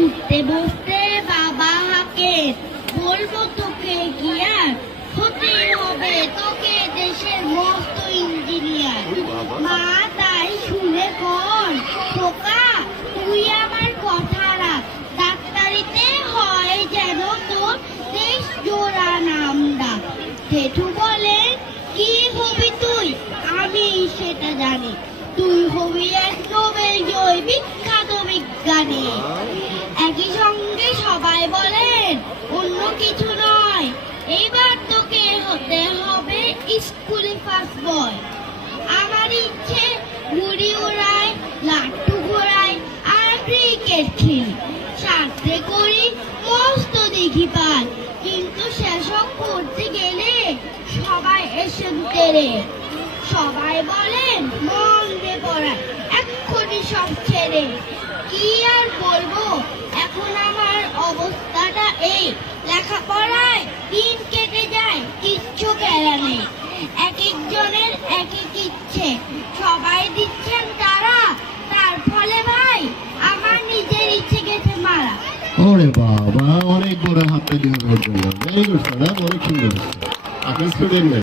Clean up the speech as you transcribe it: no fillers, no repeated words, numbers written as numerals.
উঠতে বসতে বাবা হাকে, বলবো তোকে কি আর, হতে হবে তোকে দেশের মস্ত ইঞ্জিনিয়ার। মা তাই শুনে কর, খোকা তুই আমার কথা রাখ, ডাক্তারিতে হয় যেন তোর দেশ জোড়া নাম ডাক। জেঠু বলেন, কি হবি তুই? আমি সেটা জানি, তুই হবি এক নোবেল জয় বিখ্যাত বিজ্ঞানী। একই সঙ্গে সবাই বলেন, অন্য কিছু নয়, এইবার তোকে হতে হবে স্কুলে ফার্স্ট বয়। আমার ইচ্ছে ঘুড়ি উড়াই, লাট্টু ঘোড়াই আর ক্রিকেট খেলি, সাথে করি মস্ত দিঘি পাল, কিন্তু সেসব করতে গেলে সবাই এসে তেরে। সবাই বলেন মন দিয়ে পড়ায়, এক্ষুনি সব ছেড়ে। কি আর বলবো, এখন আমার অবস্থাটা এই, লেখাপড়ায় দিন কেটে যায়, কিচ্ছু কেনা নেই। এক একজনের এক এক ইচ্ছে, সবাই দিচ্ছেন তারা, তার ফলে ভাই আমার নিজের ইচ্ছে গেছে মারা। ওরে বাবা, অনেক বড় হাততালি হবে। ভেরি গুড স্যার, অনেক সুন্দর। আপনি স্টুডেন্ট